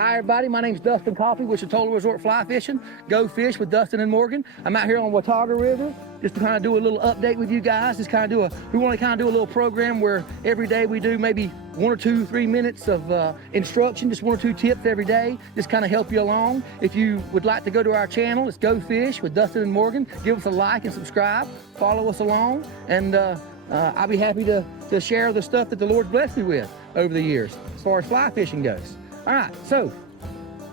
Hi everybody, my name's Dustin Coffey with Chetola Resort Fly Fishing. Go fish with Dustin and Morgan. I'm out here on Watauga River just to kind of do a little update with you guys. Just kind of we want to kind of do a little program where every day we do maybe 1 or 2, 3 minutes of instruction, just 1 or 2 tips every day, just kind of help you along. If you would like to go to our channel, it's Go Fish with Dustin and Morgan. Give us a like and subscribe, follow us along, and I'll be happy to share the stuff that the Lord's blessed me with over the years as far as fly fishing goes. All right, so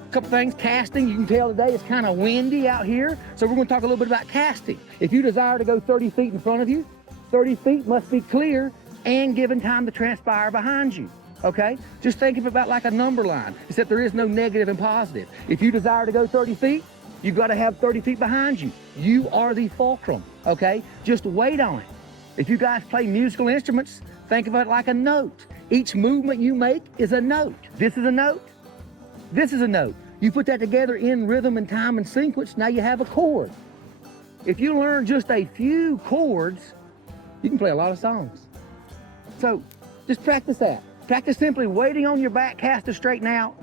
a couple things. Casting, you can tell today it's kind of windy out here, so we're going to talk a little bit about casting. If you desire to go 30 feet in front of you, 30 feet must be clear and given time to transpire behind you, okay? Just think of it about like a number line, except there is no negative and positive. If you desire to go 30 feet, you've got to have 30 feet behind you. You are the fulcrum, okay? Just wait on it. If you guys play musical instruments, think of it like a note. Each movement you make is a note. This is a note. This is a note. You put that together in rhythm and time and sequence, now you have a chord. If you learn just a few chords, you can play a lot of songs. So just practice that. Practice simply waiting on your back cast to straighten out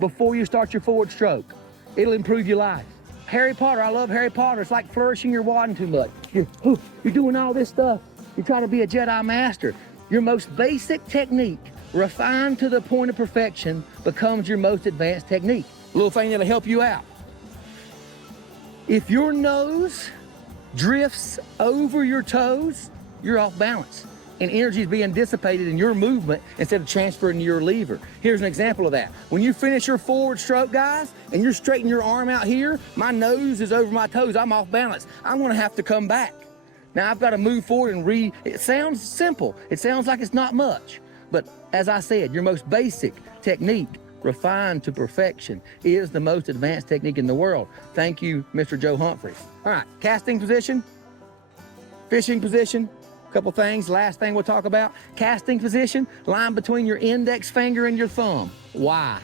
before you start your forward stroke. It'll improve your life. Harry Potter, I love Harry Potter. It's like flourishing your wadding too much. You're doing all this stuff. You're trying to be a Jedi Master. Your most basic technique, refined to the point of perfection, becomes your most advanced technique. A little thing that'll help you out. If your nose drifts over your toes, you're off balance, and energy is being dissipated in your movement instead of transferring to your lever. Here's an example of that. When you finish your forward stroke, guys, and you're straightening your arm out here, my nose is over my toes, I'm off balance. I'm gonna have to come back. Now I've got to move forward and it sounds simple. It sounds like it's not much. But as I said, your most basic technique, refined to perfection, is the most advanced technique in the world. Thank you, Mr. Joe Humphreys. All right, casting position, fishing position, a couple things. Last thing we'll talk about, casting position, line between your index finger and your thumb. Why?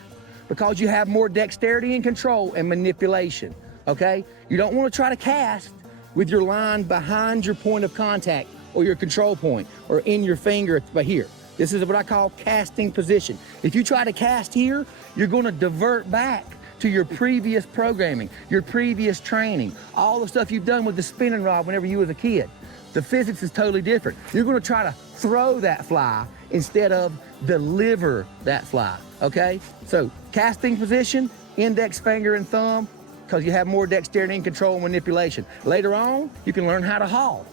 Because you have more dexterity and control and manipulation, okay? You don't want to try to cast with your line behind your point of contact or your control point or in your finger right here. This is what I call casting position. If you try to cast here, you're going to divert back to your previous programming, your previous training, all the stuff you've done with the spinning rod whenever you was a kid. The physics is totally different. You're going to try to throw that fly instead of deliver that fly, okay? So casting position, index finger and thumb, because you have more dexterity and control and manipulation. Later on, you can learn how to haul.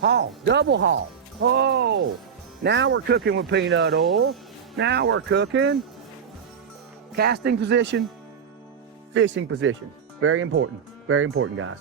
Haul, double haul. Oh, now we're cooking with peanut oil. Now we're cooking. Casting position, fishing position. Very important, guys.